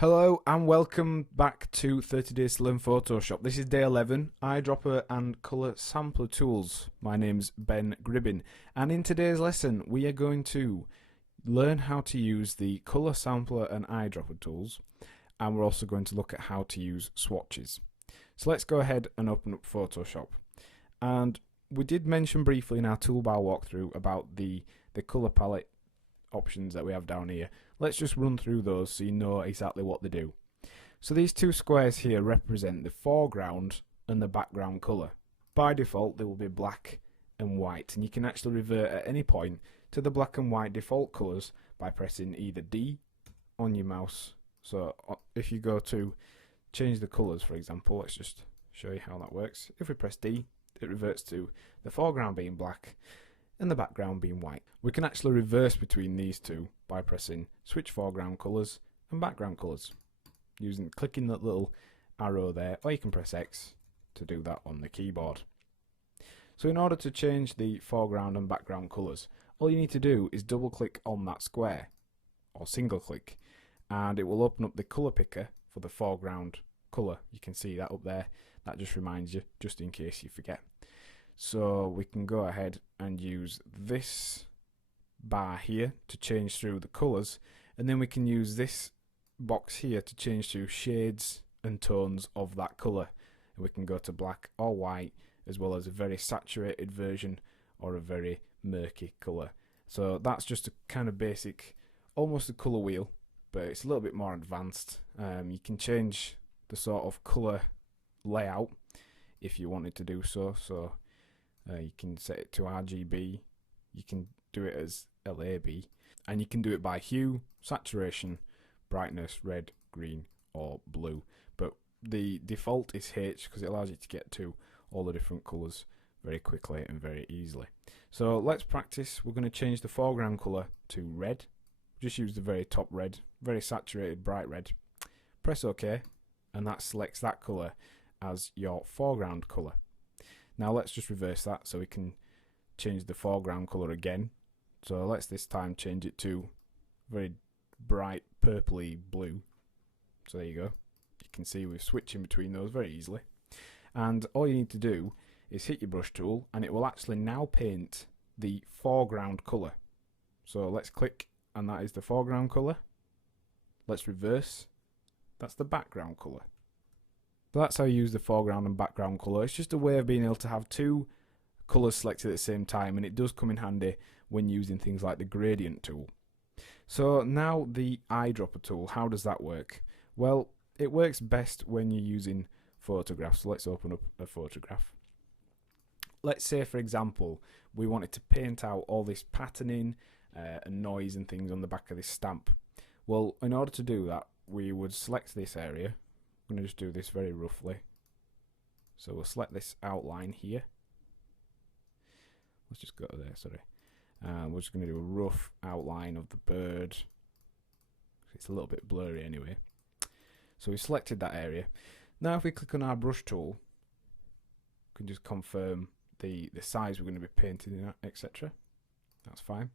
Hello and welcome back to 30 Days to Learn Photoshop. This is day 11, eyedropper and colour sampler tools. My name's Ben Gribbin, and in today's lesson we are going to learn how to use the colour sampler and eyedropper tools, and we're also going to look at how to use swatches. So let's go ahead and open up Photoshop. And we did mention briefly in our toolbar walkthrough about the colour palette options that we have down here. Let's just run through those so you know exactly what they do. So these two squares here represent the foreground and the background colour. By default they will be black and white, and you can actually revert at any point to the black and white default colours by pressing either D on your mouse. So if you go to change the colours, for example, let's just show you how that works. If we press D, it reverts to the foreground being black and the background being white. We can actually reverse between these two by pressing switch foreground colours and background colours, clicking that little arrow there, or you can press X to do that on the keyboard. So in order to change the foreground and background colours, all you need to do is double click on that square, or single click, and it will open up the colour picker for the foreground colour. You can see that up there. That just reminds you, just in case you forget. So we can go ahead and use this bar here to change through the colours, and then we can use this box here to change through shades and tones of that colour. And we can go to black or white, as well as a very saturated version or a very murky colour. So that's just a kind of basic, almost a colour wheel, but it's a little bit more advanced. You can change the sort of colour layout if you wanted to do so. You can set it to RGB, you can do it as LAB, and you can do it by hue, saturation, brightness, red, green or blue. But the default is H because it allows you to get to all the different colours very quickly and very easily. So let's practice. We're going to change the foreground colour to red. Just use the very top red, very saturated bright red. Press OK, and that selects that colour as your foreground colour. Now let's just reverse that so we can change the foreground colour again. So let's this time change it to very bright purpley blue. So there you go. You can see we're switching between those very easily. And all you need to do is hit your brush tool, and it will actually now paint the foreground colour. So let's click, and that is the foreground colour. Let's reverse. That's the background colour. So that's how you use the foreground and background colour. It's just a way of being able to have two colours selected at the same time, and it does come in handy when using things like the gradient tool. So now the eyedropper tool, how does that work? Well, it works best when you're using photographs. So let's open up a photograph. Let's say, for example, we wanted to paint out all this patterning and noise and things on the back of this stamp. Well, in order to do that, we would select this area. I'm going to just do this very roughly. So we'll select this outline here. Let's just go to there, sorry. We're just going to do a rough outline of the bird. It's a little bit blurry anyway. So we selected that area. Now if we click on our brush tool, we can just confirm the size we're going to be painting in, etc. That's fine.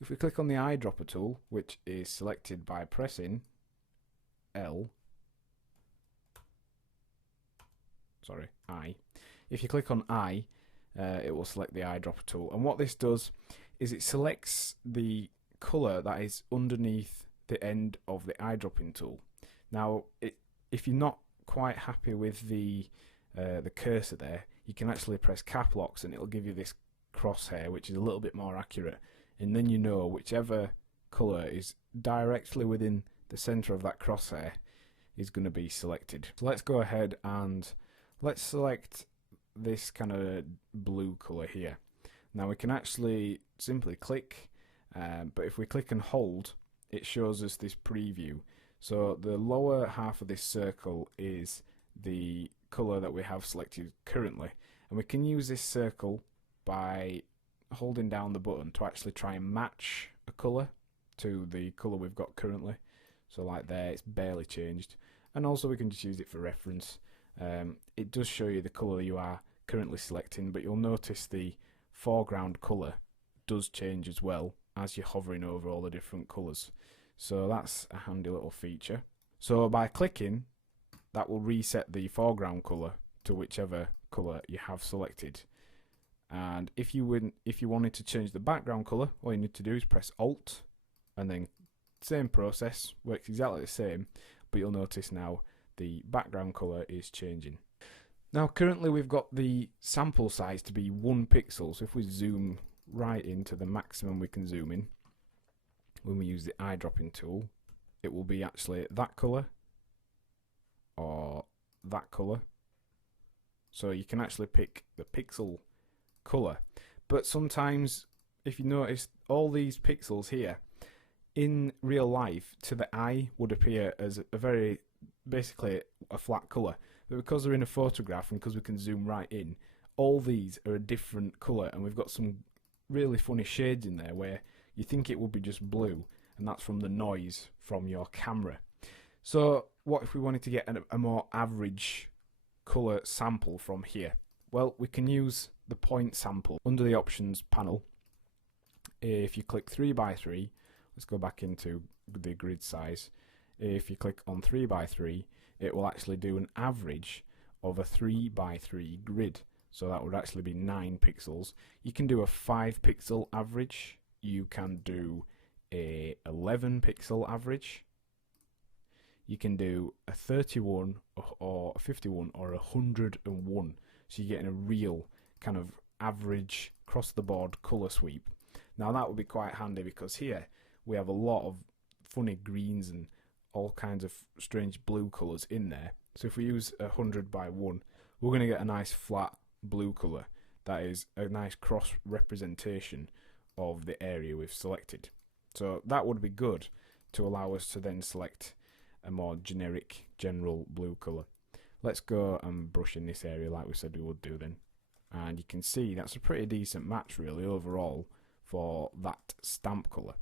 If we click on the eyedropper tool, which is selected by pressing I. If you click on I, it will select the eyedropper tool, and what this does is it selects the colour that is underneath the end of the eyedropping tool. Now, if you're not quite happy with the cursor there, you can actually press cap locks, and it'll give you this crosshair, which is a little bit more accurate, and then you know whichever colour is directly within the centre of that crosshair is going to be selected. So let's go ahead and let's select this kind of blue colour here. Now we can actually simply click, but if we click and hold, it shows us this preview. So the lower half of this circle is the colour that we have selected currently, and we can use this circle by holding down the button to actually try and match a colour to the colour we've got currently. So like there, it's barely changed, and also we can just use it for reference. It does show you the colour you are currently selecting, but you'll notice the foreground colour does change as well as you're hovering over all the different colours. So that's a handy little feature. So by clicking, that will reset the foreground colour to whichever colour you have selected. And if you wanted to change the background colour, all you need to do is press Alt, and then same process, works exactly the same, but you'll notice now the background colour is changing. Now currently we've got the sample size to be 1 pixel, so if we zoom right into the maximum we can zoom in, when we use the eyedropping tool, it will be actually that colour or that colour. So you can actually pick the pixel colour. But sometimes, if you notice, all these pixels here, in real life, to the eye, would appear as basically a flat colour. But because they're in a photograph and because we can zoom right in, all these are a different colour, and we've got some really funny shades in there where you think it would be just blue, and that's from the noise from your camera. So what if we wanted to get a more average colour sample from here? Well, we can use the point sample under the options panel. If you click 3x3, let's go back into the grid size. If you click on 3x3, it will actually do an average of a 3x3 grid. So that would actually be 9 pixels. You can do a 5 pixel average. You can do a 11 pixel average. You can do a 31 or a 51 or a 101. So you're getting a real kind of average across the board colour sweep. Now that would be quite handy because here we have a lot of funny greens and all kinds of strange blue colours in there. So if we use 100 by 1, we're going to get a nice flat blue colour that is a nice cross representation of the area we've selected. So that would be good to allow us to then select a more generic general blue colour. Let's go and brush in this area like we said we would do then, and you can see that's a pretty decent match really overall for that stamp colour.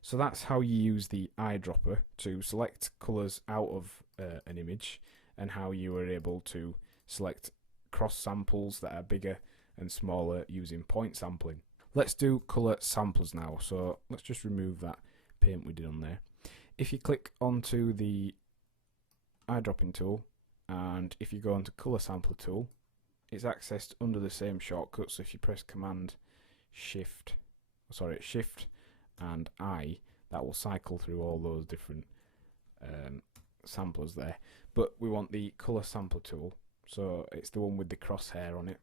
So that's how you use the eyedropper to select colours out of an image, and how you are able to select cross samples that are bigger and smaller using point sampling. Let's do colour samplers now, so let's just remove that paint we did on there. If you click onto the eyedropping tool, and if you go onto colour sampler tool, it's accessed under the same shortcut. So if you press Shift and I, that will cycle through all those different samplers there. But we want the colour sampler tool, so it's the one with the crosshair on it.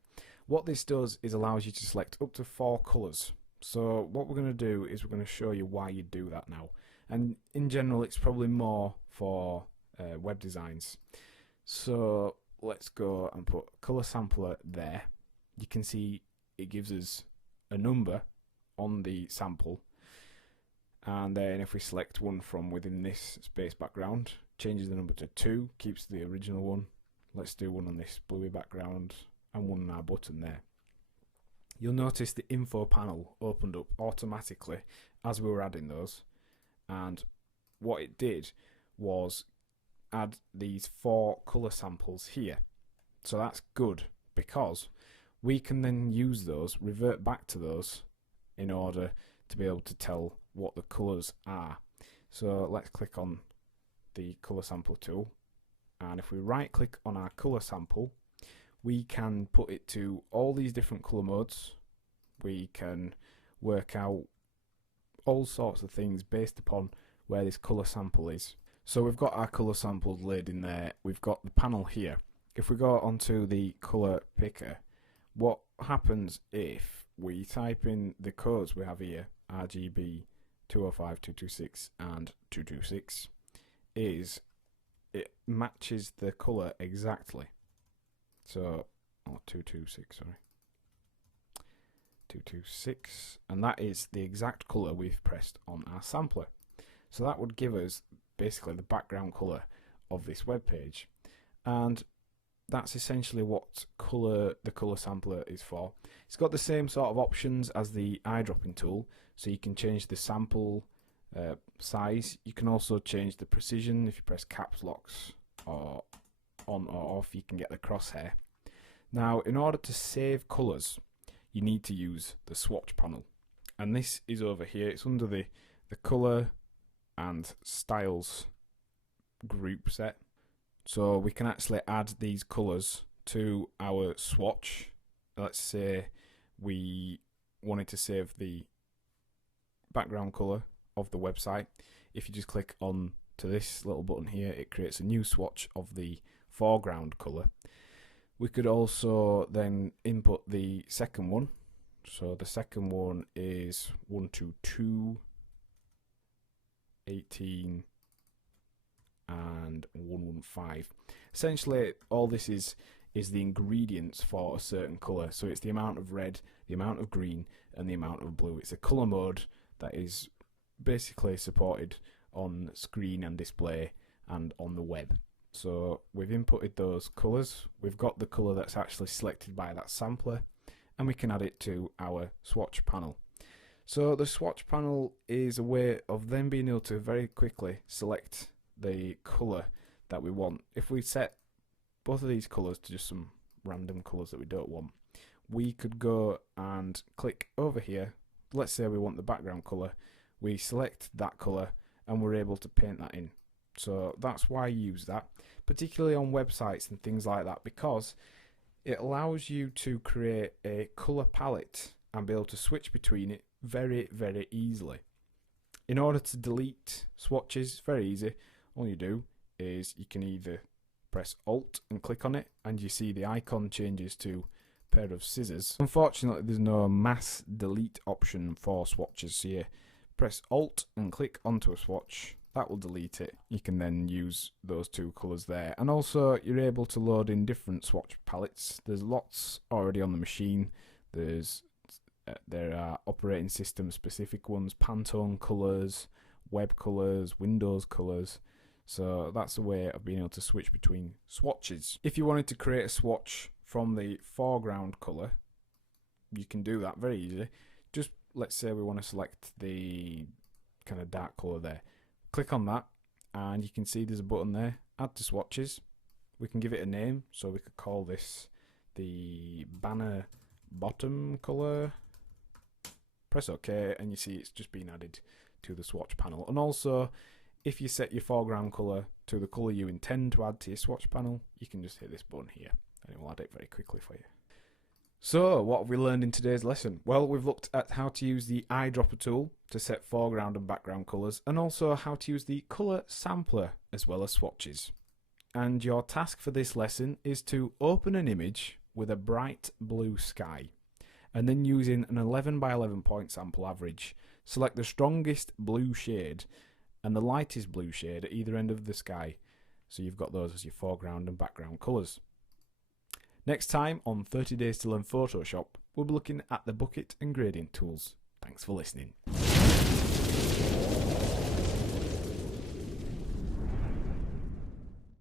What this does is allows you to select up to 4 colours. So what we're going to do is we're going to show you why you do that now. And in general, it's probably more for web designs. So let's go and put colour sampler there. You can see it gives us a number on the sample, and then if we select one from within this space background, changes the number to 2, keeps the original one. Let's do one on this bluey background and one on our button there. You'll notice the info panel opened up automatically as we were adding those, and what it did was add these 4 colour samples here. So that's good because we can then use those, revert back to those in order to be able to tell what the colours are. So let's click on the colour sample tool, and if we right click on our colour sample, we can put it to all these different colour modes. We can work out all sorts of things based upon where this colour sample is. So we've got our colour samples laid in there. We've got the panel here. If we go onto the colour picker, what happens if we type in the codes we have here, RGB 205, 226 and 226, is it matches the colour exactly. So, 226, sorry. 226, and that is the exact colour we've pressed on our sampler. So that would give us basically the background colour of this web page, and that's essentially what the colour sampler is for. It's got the same sort of options as the eyedropping tool, so you can change the sample size. You can also change the precision. If you press caps locks or on or off, you can get the crosshair. Now, in order to save colours, you need to use the swatch panel, and this is over here. It's under the colour and styles group set. So we can actually add these colours to our swatch. Let's say we wanted to save the background colour of the website. If you just click on to this little button here, it creates a new swatch of the foreground colour. We could also then input the second one. So the second one is 122, 18 and 115. Essentially all this is the ingredients for a certain colour. So it's the amount of red, the amount of green and the amount of blue. It's a colour mode that is basically supported on screen and display and on the web. So we've inputted those colours, we've got the colour that's actually selected by that sampler, and we can add it to our swatch panel. So the swatch panel is a way of then being able to very quickly select the colour that we want. If we set both of these colours to just some random colours that we don't want, we could go and click over here. Let's say we want the background colour, we select that colour and we're able to paint that in. So that's why I use that, particularly on websites and things like that, because it allows you to create a colour palette and be able to switch between it very, very easily. In order to delete swatches, very easy. All you do is you can either press Alt and click on it and you see the icon changes to a pair of scissors. Unfortunately, there's no mass delete option for swatches, so you press Alt and click onto a swatch. That will delete it. You can then use those two colours there. And also you're able to load in different swatch palettes. There's lots already on the machine. There are operating system specific ones, Pantone colours, web colours, Windows colours. So that's a way of being able to switch between swatches. If you wanted to create a swatch from the foreground colour, you can do that very easily. Just let's say we want to select the kind of dark colour there. Click on that and you can see there's a button there, add to swatches. We can give it a name, so we could call this the banner bottom colour. Press OK and you see it's just been added to the swatch panel. And also if you set your foreground colour to the colour you intend to add to your swatch panel, you can just hit this button here and it will add it very quickly for you. So what have we learned in today's lesson? Well, we've looked at how to use the eyedropper tool to set foreground and background colours, and also how to use the colour sampler as well as swatches. And your task for this lesson is to open an image with a bright blue sky, and then using an 11 by 11 point sample average, select the strongest blue shade and the lightest blue shade at either end of the sky, so you've got those as your foreground and background colours. Next time on 30 Days to Learn Photoshop, we'll be looking at the bucket and gradient tools. Thanks for listening.